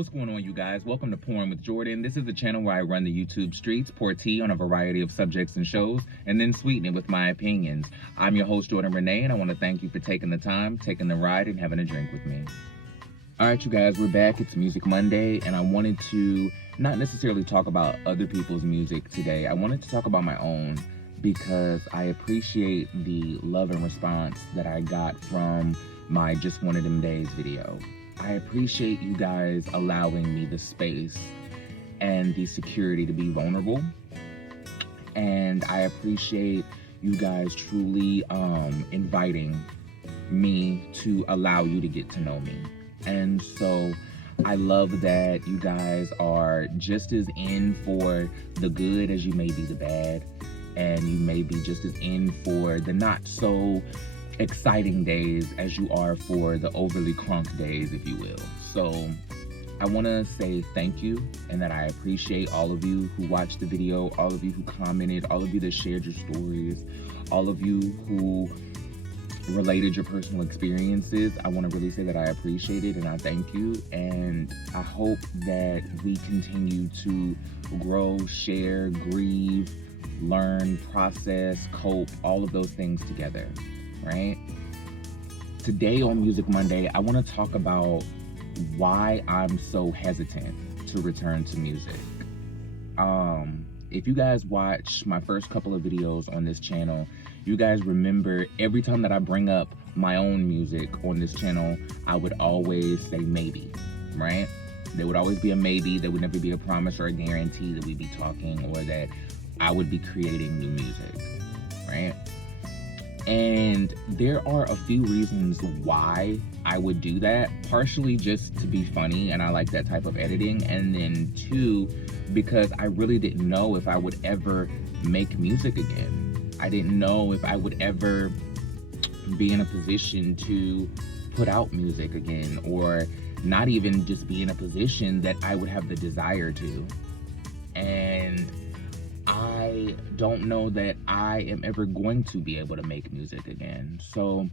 What's going on, you guys? Welcome to Porn with Jordan. This is the channel where I run the YouTube streets, pour tea on a variety of subjects and shows, and then sweeten it with my opinions. I'm your host, JordenRanae, and I want to thank you for taking the time, taking the ride, and having a drink with me. All right, you guys, we're back. It's Music Monday, and I wanted to not necessarily talk about other people's music today. I wanted to talk about my own because I appreciate the love and response that I got from my Just One of Them Days video. I appreciate you guys allowing me the space and the security to be vulnerable. And I appreciate you guys truly inviting me to allow you to get to know me. And so I love that you guys are just as in for the good as you may be the bad. And you may be just as in for the not so exciting days as you are for the overly crunk days, if you will. So I want to say thank you, and that I appreciate all of you who watched the video, all of you who commented, all of you that shared your stories, all of you who related your personal experiences. I want to really say that I appreciate it and I thank you, and I hope that we continue to grow, share, grieve, learn, process, cope, all of those things together. Right? Today on Music Monday, I want to talk about why I'm so hesitant to return to music. If you guys watch my first couple of videos on this channel, you guys remember every time that I bring up my own music on this channel, I would always say maybe, right? There would always be a maybe. There would never be a promise or a guarantee that we'd be talking or that I would be creating new music, right? And there are a few reasons why I would do that. Partially just to be funny, and I like that type of editing. And then two, because I really didn't know if I would ever make music again. I didn't know if I would ever be in a position to put out music again, or not even just be in a position that I would have the desire to. And I don't know that I am ever going to be able to make music again. So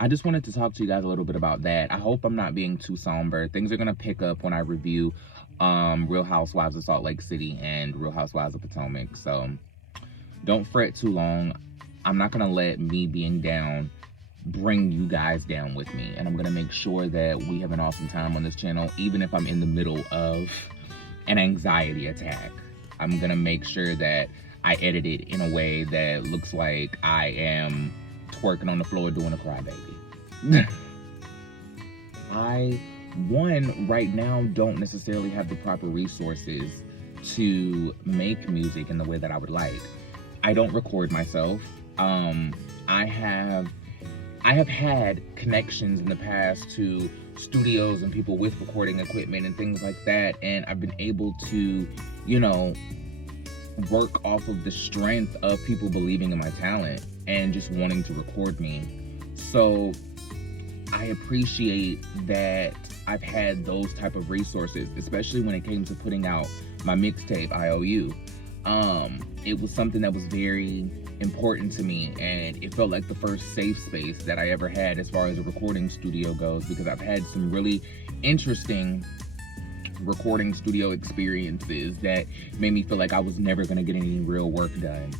I just wanted to talk to you guys a little bit about that. I hope I'm not being too somber. Things are going to pick up when I review Real Housewives of Salt Lake City and Real Housewives of Potomac. So don't fret too long. I'm not going to let me being down bring you guys down with me. And I'm going to make sure that we have an awesome time on this channel, even if I'm in the middle of an anxiety attack. I'm gonna make sure that I edit it in a way that looks like I am twerking on the floor doing a crybaby. I, right now don't necessarily have the proper resources to make music in the way that I would like. I don't record myself. I have had connections in the past to studios and people with recording equipment and things like that, and I've been able to, you know, work off of the strength of people believing in my talent and just wanting to record me. So I appreciate that I've had those type of resources, especially when it came to putting out my mixtape, IOU. It was something that was very important to me, and it felt like the first safe space that I ever had as far as a recording studio goes, because I've had some really interesting recording studio experiences that made me feel like I was never going to get any real work done.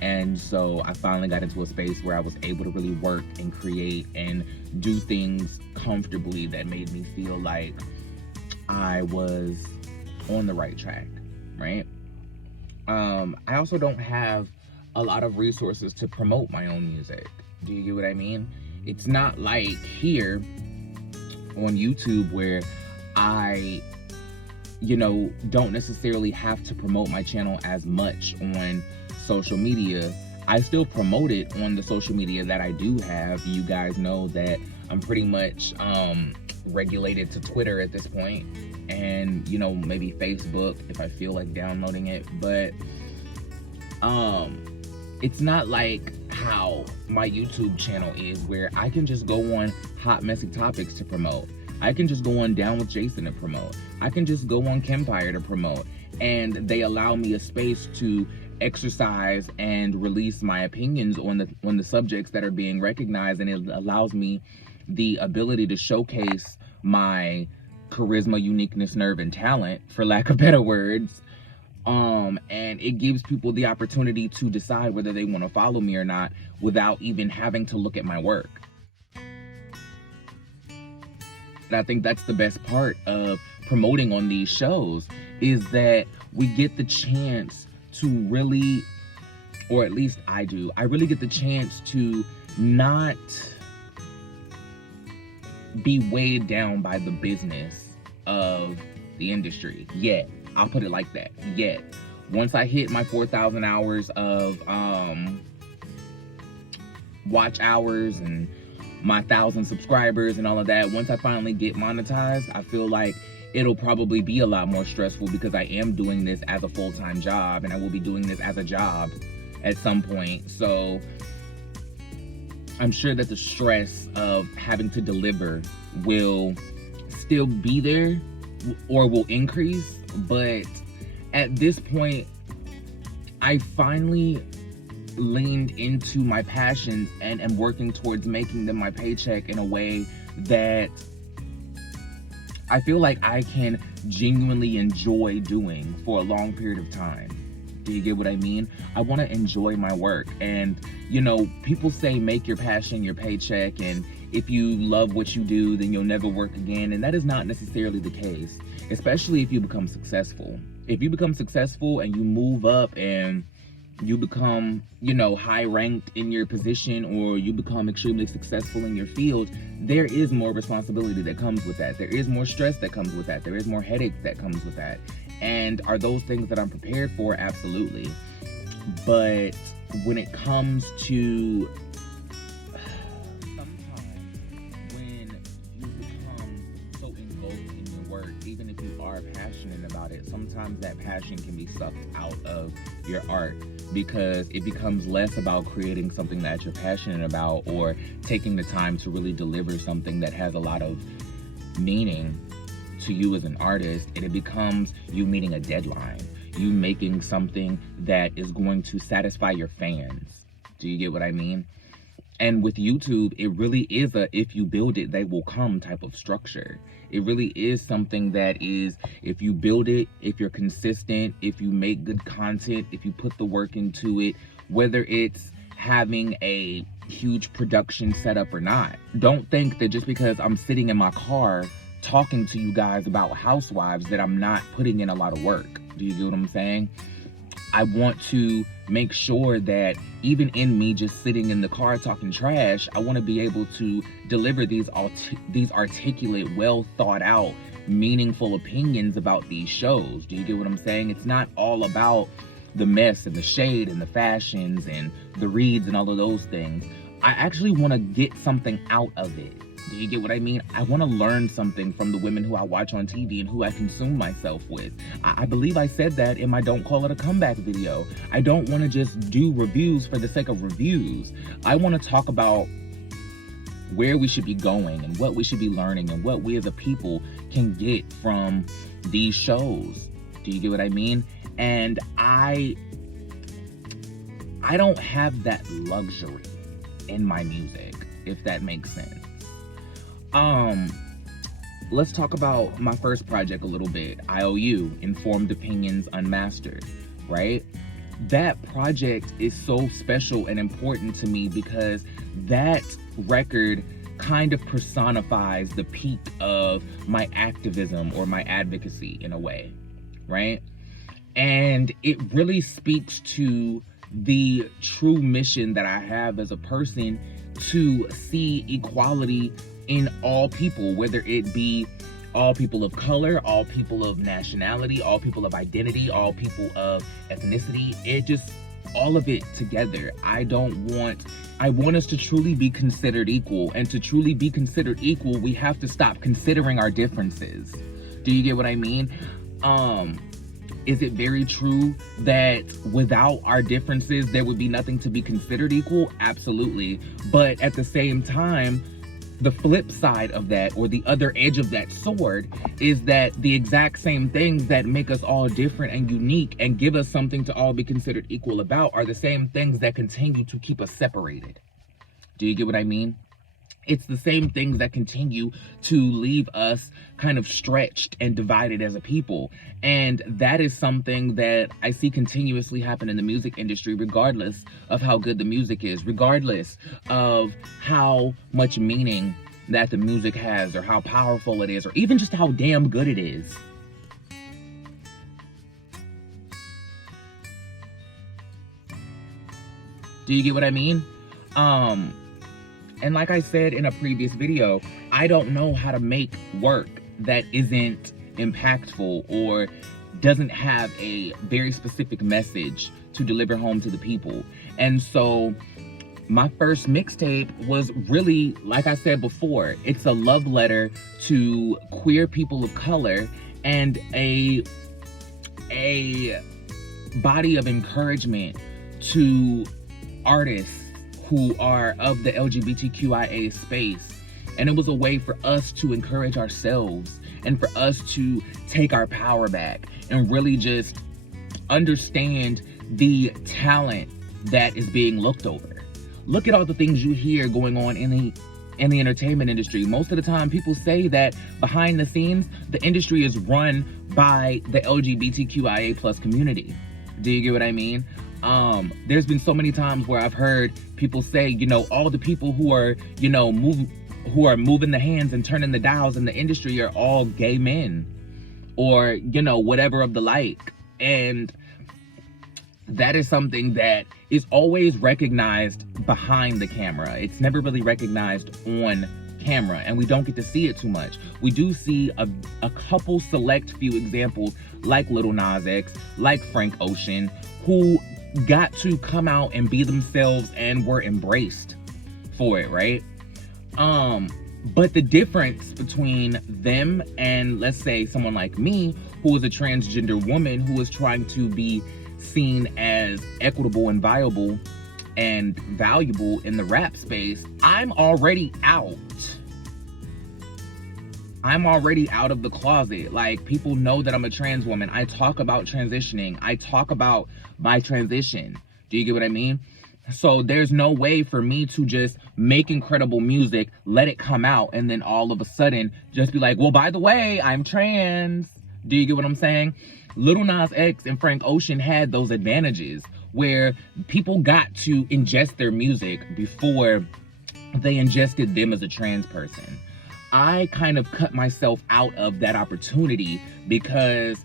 And so I finally got into a space where I was able to really work and create and do things comfortably that made me feel like I was on the right track, right? I also don't have a lot of resources to promote my own music. Do you get what I mean? It's not like here on YouTube where I, you know, don't necessarily have to promote my channel as much on social media. I still promote it on the social media that I do have. You guys know that I'm pretty much regulated to Twitter at this point, and, you know, maybe Facebook if I feel like downloading it. But it's not like how my YouTube channel is, where I can just go on Hot Messy Topics to promote. I can just go on Down with Jason to promote. I can just go on Kempire to promote. And they allow me a space to exercise and release my opinions on the subjects that are being recognized, and it allows me the ability to showcase my charisma, uniqueness, nerve, and talent, for lack of better words. And it gives people the opportunity to decide whether they want to follow me or not without even having to look at my work. And I think that's the best part of promoting on these shows, is that we get the chance to really, or at least I do, I really get the chance to not be weighed down by the business of the industry yet. I'll put it like that, yet. Once I hit my 4,000 hours of watch hours and my 1,000 subscribers and all of that, once I finally get monetized, I feel like it'll probably be a lot more stressful, because I am doing this as a full-time job, and I will be doing this as a job at some point. So I'm sure that the stress of having to deliver will still be there, or will increase. But at this point, I finally leaned into my passions and am working towards making them my paycheck in a way that I feel like I can genuinely enjoy doing for a long period of time. Do you get what I mean? I want to enjoy my work. And, you know, people say make your passion your paycheck, and if you love what you do, then you'll never work again. And that is not necessarily the case, especially if you become successful. If you become successful and you move up and you become, you know, high ranked in your position, or you become extremely successful in your field, there is more responsibility that comes with that. There is more stress that comes with that. There is more headache that comes with that. And are those things that I'm prepared for? Absolutely. But when it comes to sometimes when you become so engulfed in your work, even if you are passionate about it, sometimes that passion can be sucked out of your art, because it becomes less about creating something that you're passionate about, or taking the time to really deliver something that has a lot of meaning to you as an artist, and it becomes you meeting a deadline, you making something that is going to satisfy your fans. Do you get what I mean? And with YouTube, it really is a if you build it, they will come type of structure. It really is something that is, if you build it, if you're consistent, if you make good content, if you put the work into it, whether it's having a huge production setup or not. Don't think that just because I'm sitting in my car talking to you guys about housewives that I'm not putting in a lot of work. Do you get what I'm saying? I want to make sure that even in me just sitting in the car talking trash, I want to be able to deliver these articulate, well thought out, meaningful opinions about these shows. Do you get what I'm saying? It's not all about the mess and the shade and the fashions and the reads and all of those things. I actually want to get something out of it. Do you get what I mean? I want to learn something from the women who I watch on TV and who I consume myself with. I believe I said that in my Don't Call It a Comeback video. I don't want to just do reviews for the sake of reviews. I want to talk about where we should be going and what we should be learning and what we as a people can get from these shows. Do you get what I mean? And I don't have that luxury in my music, if that makes sense. Let's talk about my first project a little bit. IOU, Informed Opinions Unmastered, right? That project is so special and important to me because that record kind of personifies the peak of my activism or my advocacy in a way, right? And it really speaks to the true mission that I have as a person to see equality in all people, whether it be all people of color, all people of nationality, all people of identity, all people of ethnicity. It just, all of it together. I want us to truly be considered equal, and to truly be considered equal, we have to stop considering our differences. Do you get what I mean? Is it very true that without our differences, there would be nothing to be considered equal? Absolutely. But at the same time, the flip side of that, or the other edge of that sword, is that the exact same things that make us all different and unique and give us something to all be considered equal about are the same things that continue to keep us separated. Do you get what I mean? It's the same things that continue to leave us kind of stretched and divided as a people. And that is something that I see continuously happen in the music industry, regardless of how good the music is, regardless of how much meaning that the music has, or how powerful it is, or even just how damn good it is. Do you get what I mean? And like I said in a previous video, I don't know how to make work that isn't impactful or doesn't have a very specific message to deliver home to the people. And so my first mixtape was really, like I said before, it's a love letter to queer people of color and a body of encouragement to artists who are of the LGBTQIA space. And it was a way for us to encourage ourselves and for us to take our power back and really just understand the talent that is being looked over. Look at all the things you hear going on in the entertainment industry. Most of the time people say that behind the scenes, the industry is run by the LGBTQIA plus community. Do you get what I mean? There's been so many times where I've heard people say, you know, all the people who are, you know, moving the hands and turning the dials in the industry are all gay men, or, you know, whatever of the like. And that is something that is always recognized behind the camera. It's never really recognized on camera, and we don't get to see it too much. We do see a couple select few examples like Lil Nas X, like Frank Ocean, who got to come out and be themselves and were embraced for it, right? But the difference between them and, let's say, someone like me, who is a transgender woman who is trying to be seen as equitable and viable and valuable in the rap space, I'm already out. I'm already out of the closet. Like, people know that I'm a trans woman. I talk about transitioning. I talk about my transition. Do you get what I mean? So there's no way for me to just make incredible music, let it come out, and then all of a sudden just be like, well, by the way, I'm trans. Do you get what I'm saying? Lil Nas X and Frank Ocean had those advantages where people got to ingest their music before they ingested them as a trans person. I kind of cut myself out of that opportunity because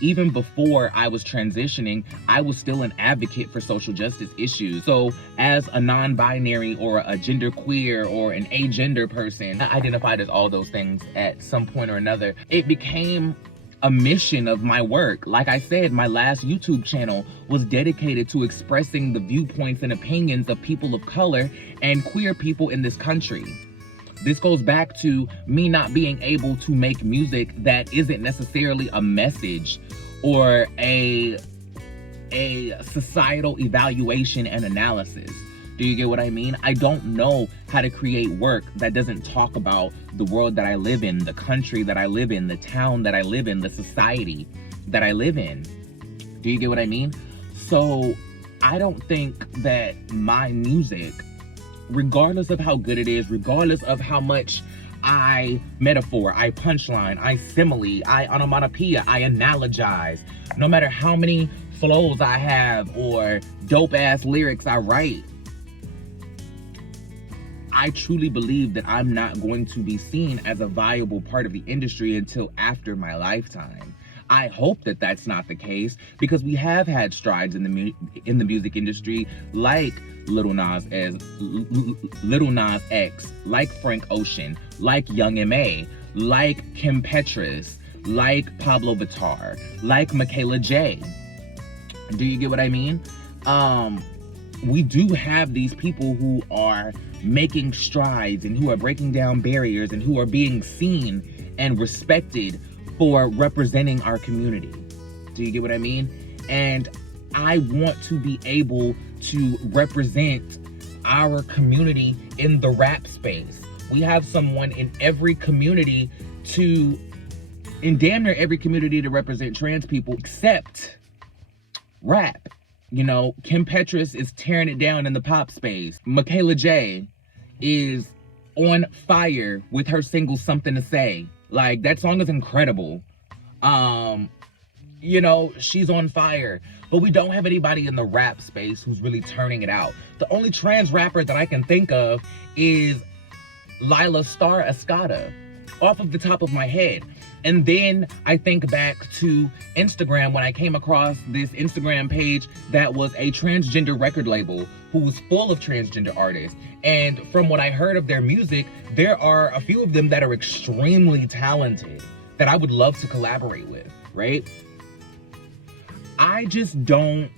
even before I was transitioning, I was still an advocate for social justice issues. So as a non-binary or a genderqueer or an agender person, I identified as all those things at some point or another. It became a mission of my work. Like I said, my last YouTube channel was dedicated to expressing the viewpoints and opinions of people of color and queer people in this country. This goes back to me not being able to make music that isn't necessarily a message or a societal evaluation and analysis. Do you get what I mean? I don't know how to create work that doesn't talk about the world that I live in, the country that I live in, the town that I live in, the society that I live in. Do you get what I mean? So I don't think that my music, regardless of how good it is, regardless of how much I metaphor, I punchline, I simile, I onomatopoeia, I analogize, no matter how many flows I have or dope ass lyrics I write, I truly believe that I'm not going to be seen as a viable part of the industry until after my lifetime. I hope that that's not the case, because we have had strides in the music industry, like Lil Nas X, like Frank Ocean, like Young M.A., like Kim Petras, like Pablo Vittar, like Michaela J. Do you get what I mean? We do have these people who are making strides and who are breaking down barriers and who are being seen and respected for representing our community. Do you get what I mean? And I want to be able to represent our community in the rap space. We have someone in every community in damn near every community to represent trans people except rap. You know, Kim Petras is tearing it down in the pop space. Michaela J, is on fire with her single Something to Say. Like, that song is incredible. You know, she's on fire. But we don't have anybody in the rap space who's really turning it out. The only trans rapper that I can think of is Lila Star Escada, off of the top of my head. And then I think back to Instagram when I came across this Instagram page that was a transgender record label who was full of transgender artists. And from what I heard of their music, there are a few of them that are extremely talented that I would love to collaborate with, right? I just don't,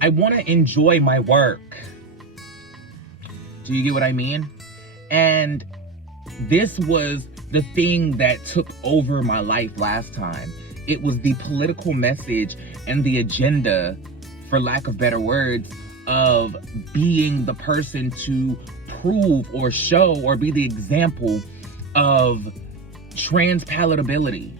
I want to enjoy my work. Do you get what I mean? And this was the thing that took over my life last time. It was the political message and the agenda, for lack of better words, of being the person to prove or show or be the example of trans palatability.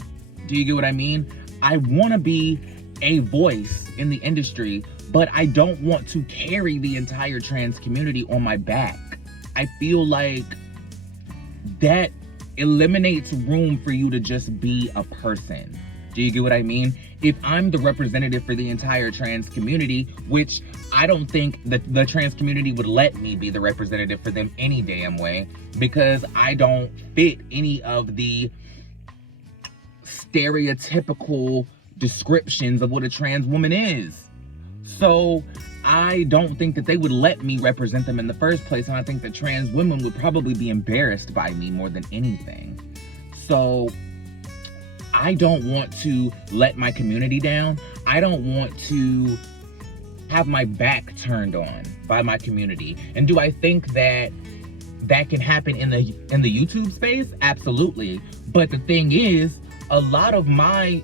Do you get what I mean? I want to be a voice in the industry, but I don't want to carry the entire trans community on my back. I feel like that eliminates room for you to just be a person. Do you get what I mean? If I'm the representative for the entire trans community, which I don't think that the trans community would let me be the representative for them any damn way, because I don't fit any of the stereotypical descriptions of what a trans woman is. So I don't think that they would let me represent them in the first place, and I think that trans women would probably be embarrassed by me more than anything. So I don't want to let my community down. I don't want to have my back turned on by my community. And do I think that that can happen in the YouTube space? Absolutely. But the thing is, a lot of my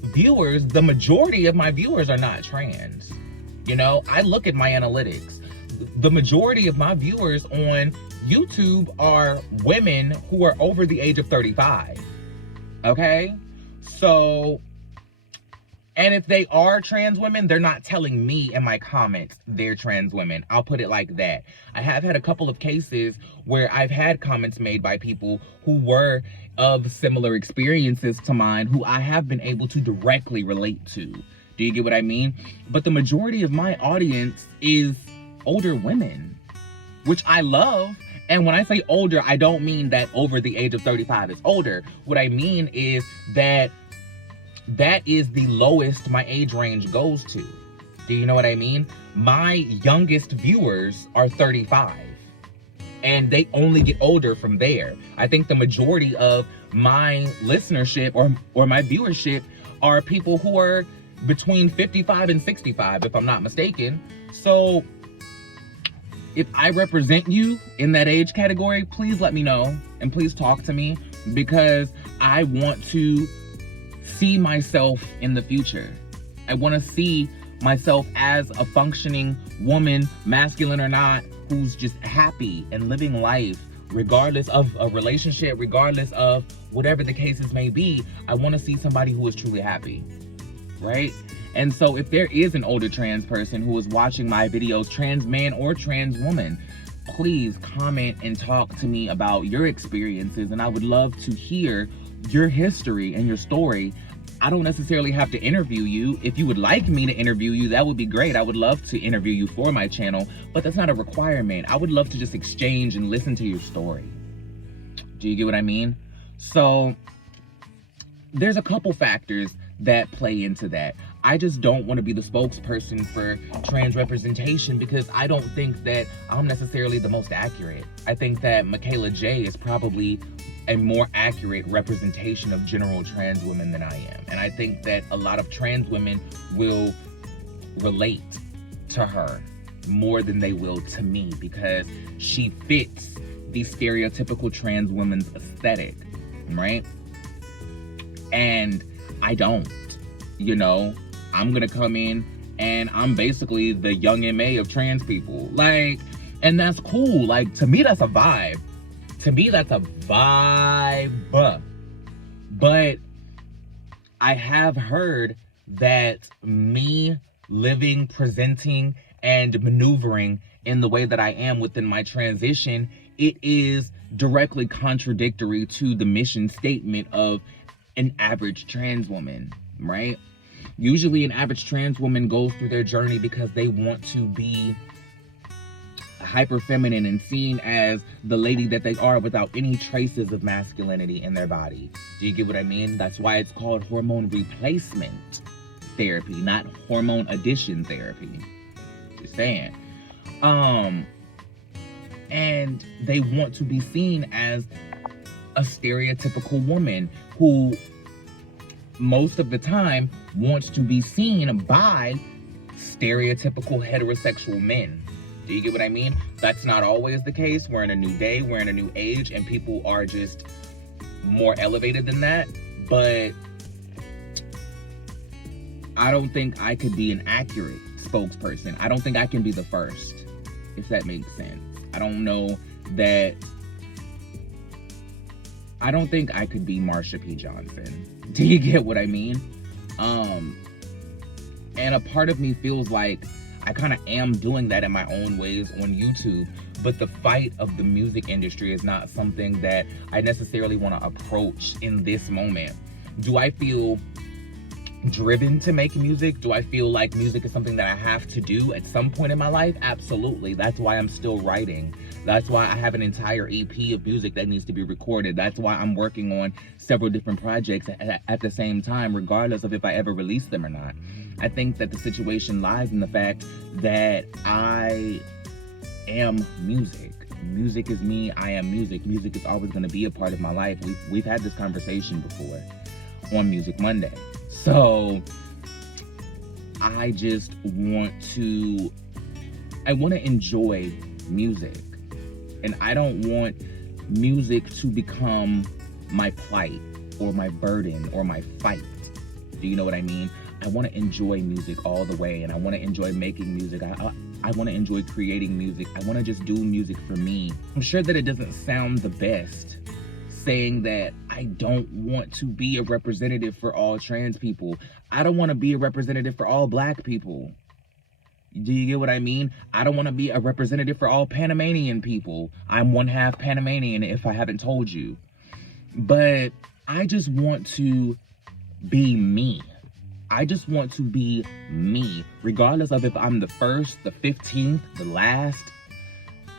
viewers, the majority of my viewers are not trans. You know, I look at my analytics. The majority of my viewers on YouTube are women who are over the age of 35. Okay? So, and if they are trans women, they're not telling me in my comments they're trans women. I'll put it like that. I have had a couple of cases where I've had comments made by people who were of similar experiences to mine, who I have been able to directly relate to. Do you get what I mean? But the majority of my audience is older women, which I love. And when I say older, I don't mean that over the age of 35 is older. What I mean is that that is the lowest my age range goes to. Do you know what I mean? My youngest viewers are 35. And they only get older from there. I think the majority of my listenership or my viewership are people who are between 55 and 65, if I'm not mistaken. So if I represent you in that age category, please let me know and please talk to me, because I want to see myself in the future. I want to see myself as a functioning woman, masculine or not, who's just happy and living life regardless of a relationship, regardless of whatever the cases may be. I want to see somebody who is truly happy, right? And so if there is an older trans person who is watching my videos, trans man or trans woman, please comment and talk to me about your experiences, and I would love to hear your history and your story. I don't necessarily have to interview you. If you would like me to interview you, that would be great. I would love to interview you for my channel, but that's not a requirement. I would love to just exchange and listen to your story. Do you get what I mean? So there's a couple factors that play into that. I just don't want to be the spokesperson for trans representation, because I don't think that I'm necessarily the most accurate. I think that Michaela J is probably a more accurate representation of general trans women than I am. And I think that a lot of trans women will relate to her more than they will to me, because she fits the stereotypical trans woman's aesthetic, right? And I don't, you know? I'm gonna come in and I'm basically the young MA of trans people. Like, and that's cool. Like, to me, that's a vibe. To me, that's a vibe. But I have heard that me living, presenting and maneuvering in the way that I am within my transition, it is directly contradictory to the mission statement of an average trans woman, right? Usually an average trans woman goes through their journey because they want to be hyper feminine and seen as the lady that they are without any traces of masculinity in their body. Do you get what I mean? That's why it's called hormone replacement therapy, not hormone addition therapy. Just saying. And they want to be seen as a stereotypical woman who most of the time wants to be seen by stereotypical heterosexual men. Do you get what I mean? That's not always the case. We're in a new day, we're in a new age, and people are just more elevated than that. But I don't think I could be an accurate spokesperson. I don't think I can be the first, if that makes sense. I don't think I could be Marsha P. Johnson. Do you get what I mean? And a part of me feels like I kind of am doing that in my own ways on YouTube, but the fight of the music industry is not something that I necessarily want to approach in this moment. Do I feel driven to make music? Do I feel like music is something that I have to do at some point in my life? Absolutely. That's why I'm still writing. That's why I have an entire EP of music that needs to be recorded. That's why I'm working on several different projects at the same time, regardless of if I ever release them or not. I think that the situation lies in the fact that I am music. Music is me, I am music. Music is always going to be a part of my life. We've had this conversation before on Music Monday. So I just want to enjoy music. And I don't want music to become my plight or my burden or my fight. Do you know what I mean? I want to enjoy music all the way, and I want to enjoy making music. I want to enjoy creating music. I want to just do music for me. I'm sure that it doesn't sound the best saying that I don't want to be a representative for all trans people. I don't want to be a representative for all Black people. Do you get what I mean? I don't want to be a representative for all Panamanian people. I'm one half Panamanian, if I haven't told you. But I just want to be me. I just want to be me, regardless of if I'm the first, the 15th, the last.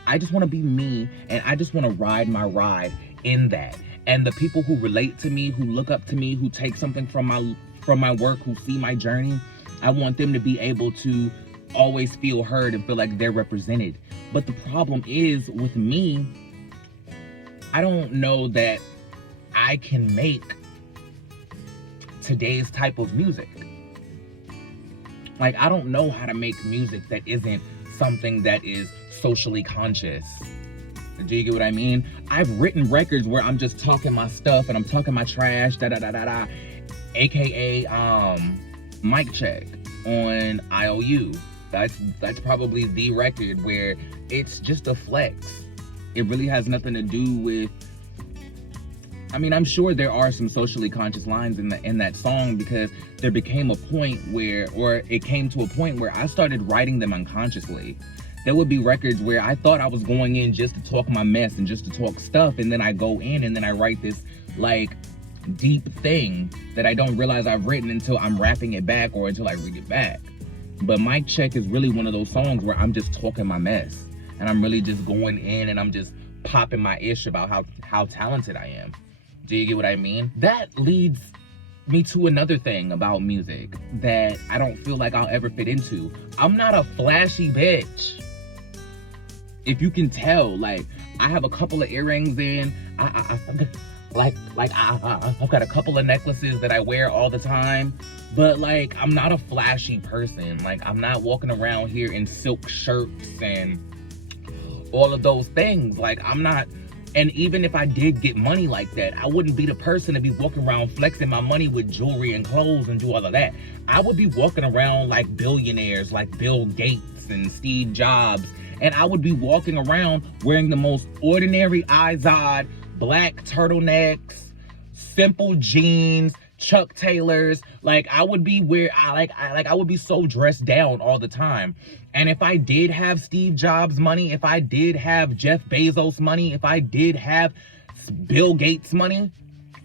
I just want to be me, and I just want to ride my ride in that. And the people who relate to me, who look up to me, who take something from my work, who see my journey, I want them to be able to always feel heard and feel like they're represented. But the problem is with me, I don't know that I can make today's type of music. Like, I don't know how to make music that isn't something that is socially conscious. Do you get what I mean? I've written records where I'm just talking my stuff and I'm talking my trash, aka Mic Check on IOU. That's probably the record where it's just a flex. It really has nothing to do with, I mean, I'm sure there are some socially conscious lines in that song, because there became a point where, or it came to a point where I started writing them unconsciously. There would be records where I thought I was going in just to talk my mess and just to talk stuff, and then I go in and then I write this like deep thing that I don't realize I've written until I'm rapping it back or until I read it back. But Mic Check is really one of those songs where I'm just talking my mess, and I'm really just going in and I'm just popping my ish about how talented I am. Do you get what I mean? That leads me to another thing about music that I don't feel like I'll ever fit into. I'm not a flashy bitch. If you can tell, like, I have a couple of earrings in. I've got a couple of necklaces that I wear all the time. But, like, I'm not a flashy person. Like, I'm not walking around here in silk shirts and all of those things. Like, I'm not. And even if I did get money like that, I wouldn't be the person to be walking around flexing my money with jewelry and clothes and do all of that. I would be walking around like billionaires, like Bill Gates and Steve Jobs. And I would be walking around wearing the most ordinary Izod black turtlenecks, simple jeans, Chuck Taylors. Like, I would be I would be so dressed down all the time. And if I did have Steve Jobs money, if I did have Jeff Bezos money, if I did have Bill Gates money,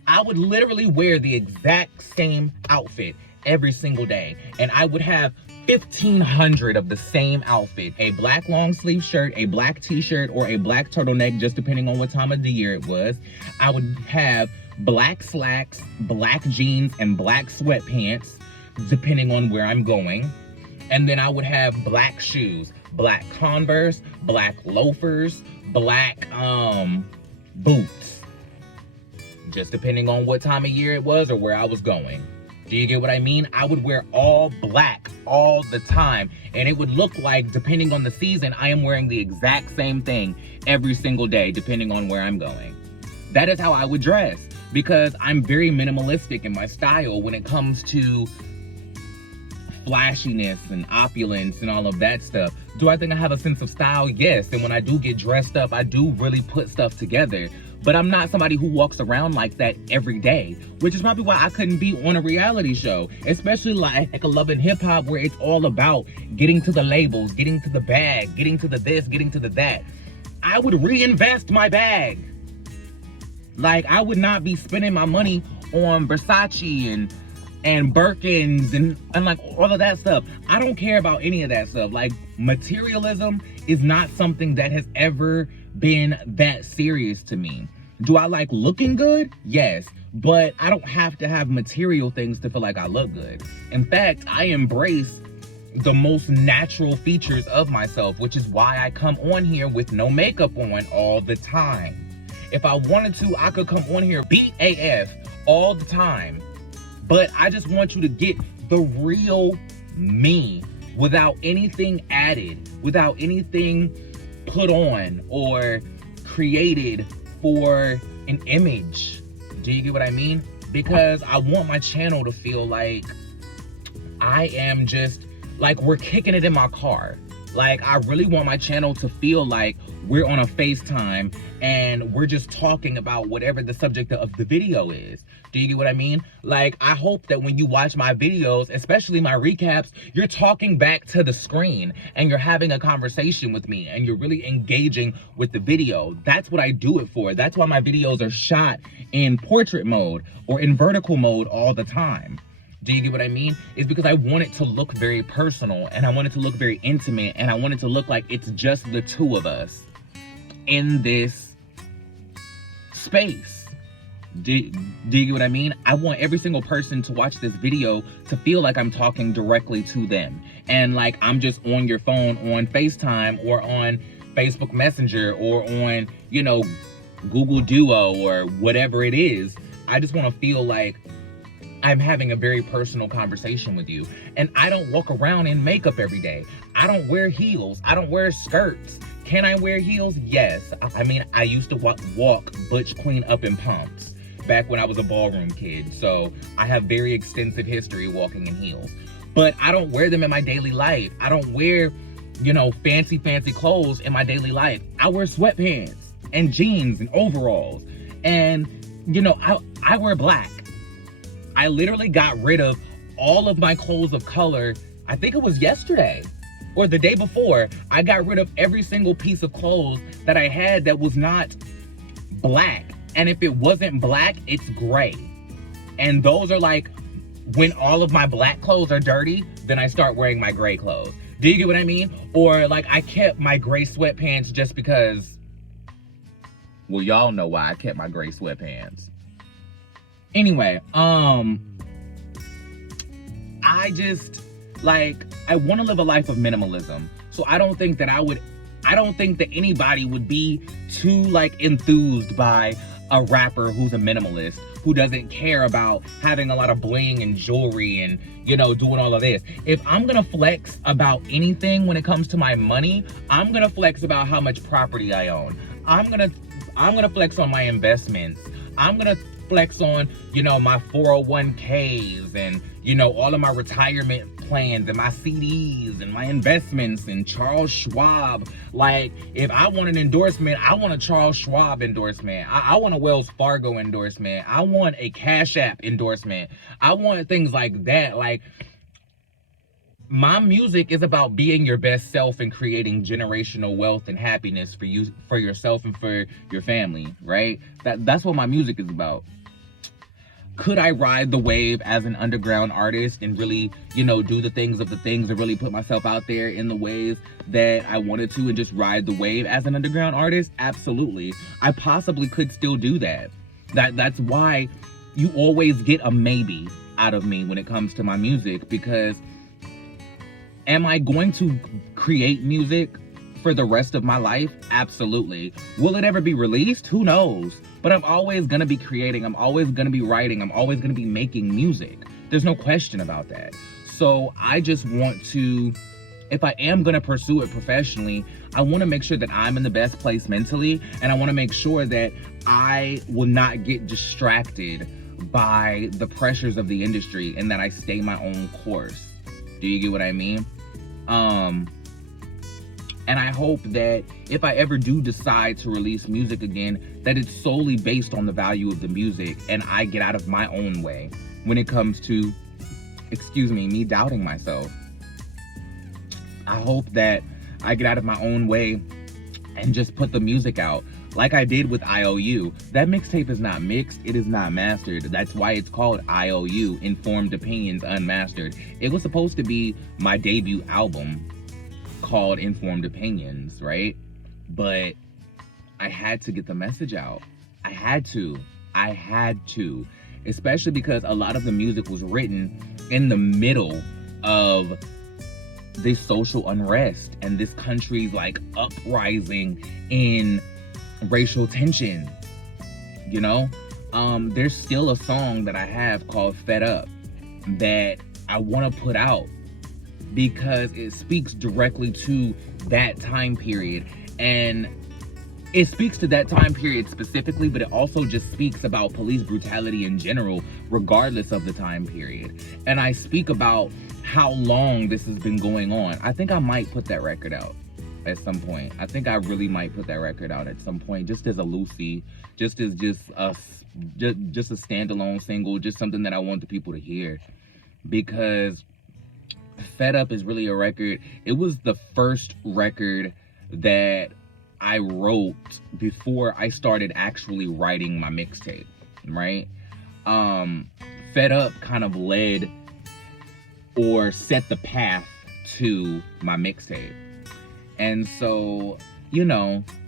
I would literally wear the exact same outfit every single day. And I would have 1,500 of the same outfit. A black long sleeve shirt, a black t-shirt, or a black turtleneck, just depending on what time of the year it was. I would have black slacks, black jeans, and black sweatpants, depending on where I'm going. And then I would have black shoes, black Converse, black loafers, black boots, just depending on what time of year it was or where I was going. Do you get what I mean? I would wear all black all the time, and it would look like, depending on the season, I am wearing the exact same thing every single day, depending on where I'm going. That is how I would dress, because I'm very minimalistic in my style when it comes to flashiness and opulence and all of that stuff. Do I think I have a sense of style? Yes. And when I do get dressed up, I do really put stuff together. But I'm not somebody who walks around like that every day, which is probably why I couldn't be on a reality show, especially like a Love and Hip Hop, where it's all about getting to the labels, getting to the bag, getting to the this, getting to the that. I would reinvest my bag. Like, I would not be spending my money on Versace and Birkins and like all of that stuff. I don't care about any of that stuff. Like, materialism is not something that has ever been that serious to me. Do I like looking good? Yes, but I don't have to have material things to feel like I look good. In fact, I embrace the most natural features of myself, which is why I come on here with no makeup on all the time. If I wanted to, I could come on here beat AF all the time. But I just want you to get the real me without anything added, without anything put on or created for an image. Do you get what I mean? Because I want my channel to feel like I am just, like, we're kicking it in my car. Like, I really want my channel to feel like we're on a FaceTime and we're just talking about whatever the subject of the video is. Do you get what I mean? Like, I hope that when you watch my videos, especially my recaps, you're talking back to the screen and you're having a conversation with me and you're really engaging with the video. That's what I do it for. That's why my videos are shot in portrait mode or in vertical mode all the time. Do you get what I mean? It's because I want it to look very personal, and I want it to look very intimate, and I want it to look like it's just the two of us in this space. Do you get what I mean? I want every single person to watch this video to feel like I'm talking directly to them, and like I'm just on your phone on FaceTime or on Facebook Messenger or on, you know, Google Duo or whatever it is. I just want to feel like I'm having a very personal conversation with you. And I don't walk around in makeup every day. I don't wear heels. I don't wear skirts. Can I wear heels? Yes. I mean, I used to walk Butch Queen up in pumps back when I was a ballroom kid. So I have very extensive history walking in heels. But I don't wear them in my daily life. I don't wear, you know, fancy clothes in my daily life. I wear sweatpants and jeans and overalls. And, you know, I wear black. I literally got rid of all of my clothes of color. I think it was yesterday or the day before. I got rid of every single piece of clothes that I had that was not black. And if it wasn't black, it's gray. And those are like, when all of my black clothes are dirty, then I start wearing my gray clothes. Do you get what I mean? Or like, I kept my gray sweatpants just because, well, y'all know why I kept my gray sweatpants. Anyway, I just, like, I want to live a life of minimalism. So I don't think that anybody would be too, like, enthused by a rapper who's a minimalist, who doesn't care about having a lot of bling and jewelry and, you know, doing all of this. If I'm gonna flex about anything when it comes to my money, I'm gonna flex about how much property I own. I'm gonna flex on my investments. I'm gonna flex on, you know, my 401ks and, you know, all of my retirement plans and my CDs and my investments and Charles Schwab. Like, if I want an endorsement, I want a Charles Schwab endorsement. I want a Wells Fargo endorsement. I want a Cash App endorsement. I want things like that. Like, my music is about being your best self and creating generational wealth and happiness for you, for yourself, and for your family, right? That's what my music is about. Could I ride the wave as an underground artist and really, do the things and really put myself out there in the ways that I wanted to and just ride the wave as an underground artist? Absolutely. I possibly could still do that. That's why you always get a maybe out of me when it comes to my music, because am I going to create music for the rest of my life? Absolutely. Will it ever be released? Who knows? But I'm always going to be creating. I'm always going to be writing. I'm always going to be making music. There's no question about that. So I just want to, if I am going to pursue it professionally, I want to make sure that I'm in the best place mentally. And I want to make sure that I will not get distracted by the pressures of the industry and that I stay my own course. Do you get what I mean? And I hope that if I ever do decide to release music again, that it's solely based on the value of the music and I get out of my own way when it comes to, me doubting myself. I hope that I get out of my own way and just put the music out like I did with IOU. That mixtape is not mixed, it is not mastered. That's why it's called IOU, Informed Opinions Unmastered. It was supposed to be my debut album called Informed Opinions, right? But I had to get the message out. I had to, especially because a lot of the music was written in the middle of this social unrest and this country's like uprising in racial tension. There's still a song that I have called Fed Up that I want to put out because it speaks directly to that time period. And it speaks to that time period specifically, but it also just speaks about police brutality in general, regardless of the time period. And I speak about how long this has been going on. I think I might put that record out at some point. I think I really might put that record out at some point, just as a Lucy, just a standalone single, just something that I want the people to hear. Because Fed Up is really a record. It was the first record that I wrote before I started actually writing my mixtape, right? Fed Up kind of led or set the path to my mixtape. And so,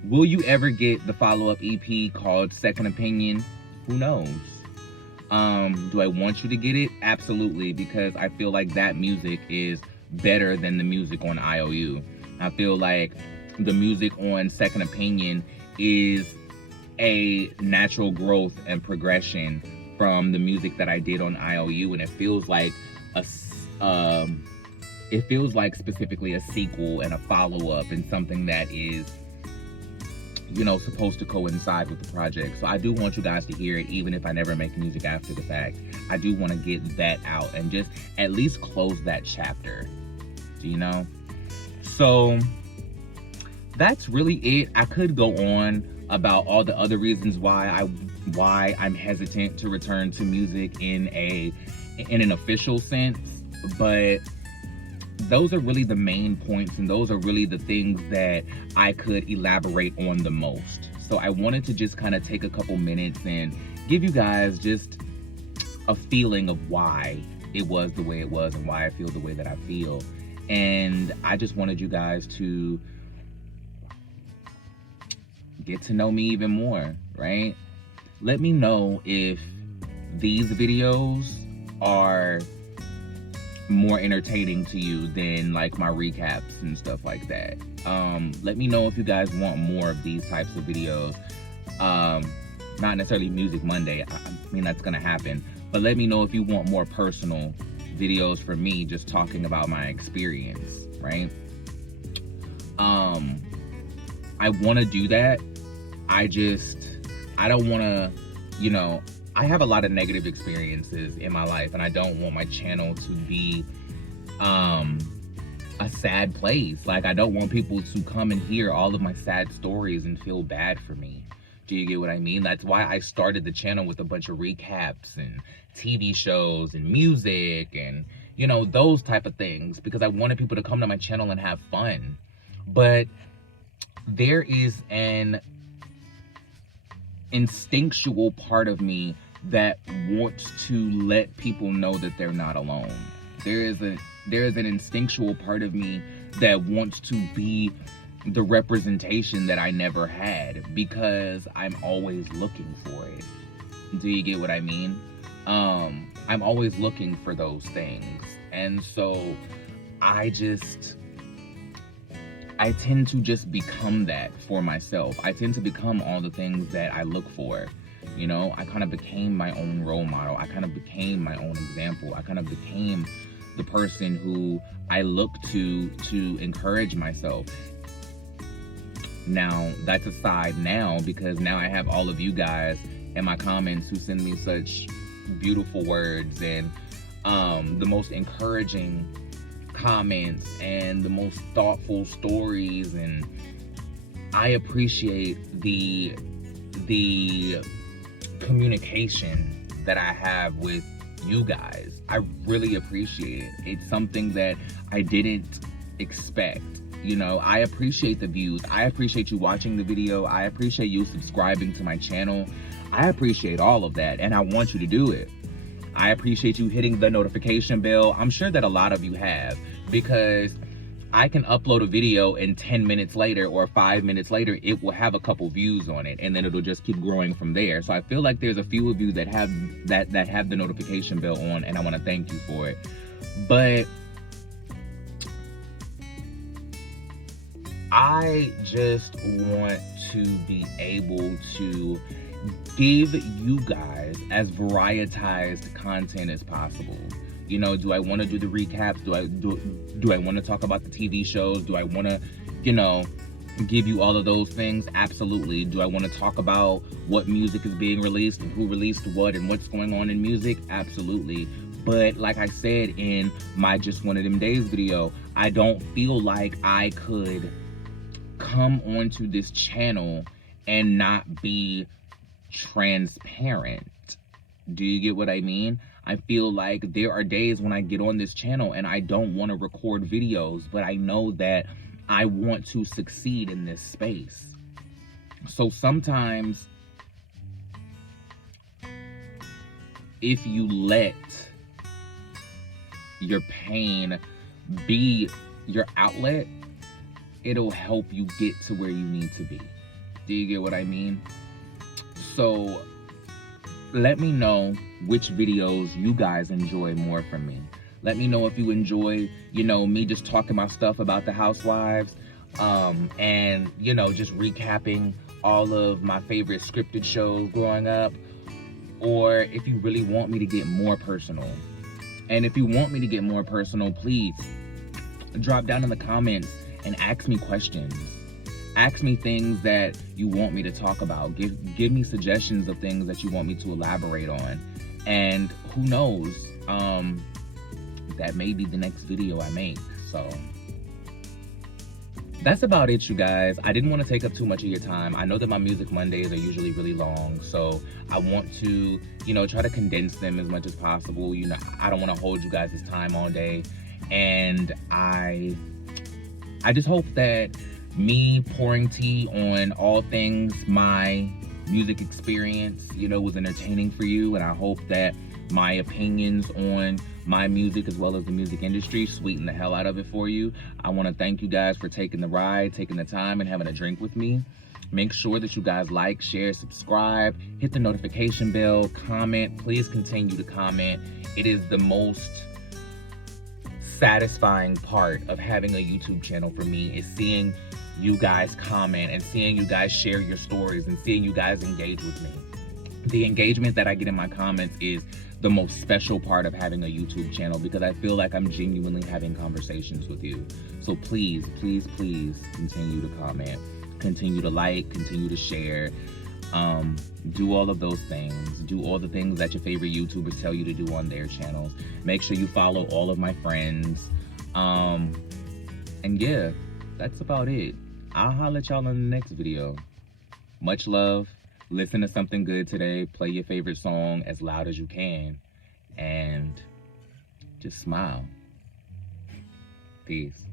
will you ever get the follow-up EP called Second Opinion? Who knows? Do I want you to get it? Absolutely, because I feel like that music is better than the music on IOU. I feel like the music on Second Opinion is a natural growth and progression from the music that I did on IOU, and it feels like specifically a sequel and a follow-up and something that is supposed to coincide with the project. So I do want you guys to hear it, even if I never make music after the fact. I do want to get that out and just at least close that chapter, So that's really it. I could go on about all the other reasons why I'm hesitant to return to music in an official sense, but those are really the main points, and those are really the things that I could elaborate on the most. So I wanted to just kind of take a couple minutes and give you guys just a feeling of why it was the way it was and why I feel the way that I feel. And I just wanted you guys to get to know me even more, right? Let me know if these videos are more entertaining to you than like my recaps and stuff like that. Let me know if you guys want more of these types of videos. Not necessarily Music Monday, I mean that's gonna happen, but let me know if you want more personal videos from me just talking about my experience, right? I want to do that. I don't want to, I have a lot of negative experiences in my life, and I don't want my channel to be a sad place. Like, I don't want people to come and hear all of my sad stories and feel bad for me. Do you get what I mean? That's why I started the channel with a bunch of recaps and TV shows and music and, you know, those type of things, because I wanted people to come to my channel and have fun. But there is an instinctual part of me that wants to let people know that they're not alone. There is an instinctual part of me that wants to be the representation that I never had, because I'm always looking for it. Do you get what I mean? I'm always looking for those things. And so I tend to just become that for myself. I tend to become all the things that I look for. You know, I kind of became my own role model. I kind of became my own example. I kind of became the person who I look to encourage myself. Now, that's aside now, because now I have all of you guys in my comments who send me such beautiful words and the most encouraging comments and the most thoughtful stories, and I appreciate the communication that I have with you guys. I really appreciate it. It's something that I didn't expect. You know, I appreciate the views. I appreciate you watching the video. I appreciate you subscribing to my channel. I appreciate all of that, and I want you to do it. I appreciate you hitting the notification bell. I'm sure that a lot of you have, because I can upload a video and 10 minutes later or 5 minutes later, it will have a couple views on it, and then it'll just keep growing from there. So I feel like there's a few of you that have that have the notification bell on, and I want to thank you for it. But I just want to be able to give you guys as varietized content as possible. You know, do I want to do the recaps? Do I want to talk about the TV shows? Do I want to, you know, give you all of those things? Absolutely. Do I want to talk about what music is being released and who released what and what's going on in music? Absolutely. But like I said in my Just One of Them Days video, I don't feel like I could come onto this channel and not be transparent. Do you get what I mean? I feel like there are days when I get on this channel and I don't want to record videos, but I know that I want to succeed in this space. So sometimes, if you let your pain be your outlet, it'll help you get to where you need to be. Do you get what I mean? So let me know which videos you guys enjoy more from me. Let me know if you enjoy, you know, me just talking about stuff about the housewives, and, you know, just recapping all of my favorite scripted shows growing up, or if you really want me to get more personal. And if you want me to get more personal, please drop down in the comments and ask me questions. Ask me things that you want me to talk about. Give me suggestions of things that you want me to elaborate on. And who knows, that may be the next video I make. So that's about it, you guys. I didn't want to take up too much of your time. I know that my Music Mondays are usually really long, so I want to, you know, try to condense them as much as possible. You know, I don't want to hold you guys' time all day. And I just hope that me pouring tea on all things my music experience, you know, was entertaining for you. And I hope that my opinions on my music as well as the music industry sweeten the hell out of it for you. I want to thank you guys for taking the ride, taking the time, and having a drink with me. Make sure that you guys like, share, subscribe, hit the notification bell, comment. Please continue to comment. It is the most satisfying part of having a YouTube channel for me, is seeing you guys comment and seeing you guys share your stories and seeing you guys engage with me. The engagement that I get in my comments is the most special part of having a YouTube channel, because I feel like I'm genuinely having conversations with you. So please, please, please continue to comment, continue to like, continue to share, do all of those things. Do all the things that your favorite YouTubers tell you to do on their channels. Make sure you follow all of my friends. And yeah, that's about it. I'll holler at y'all in the next video. Much love. Listen to something good today. Play your favorite song as loud as you can. And just smile. Peace.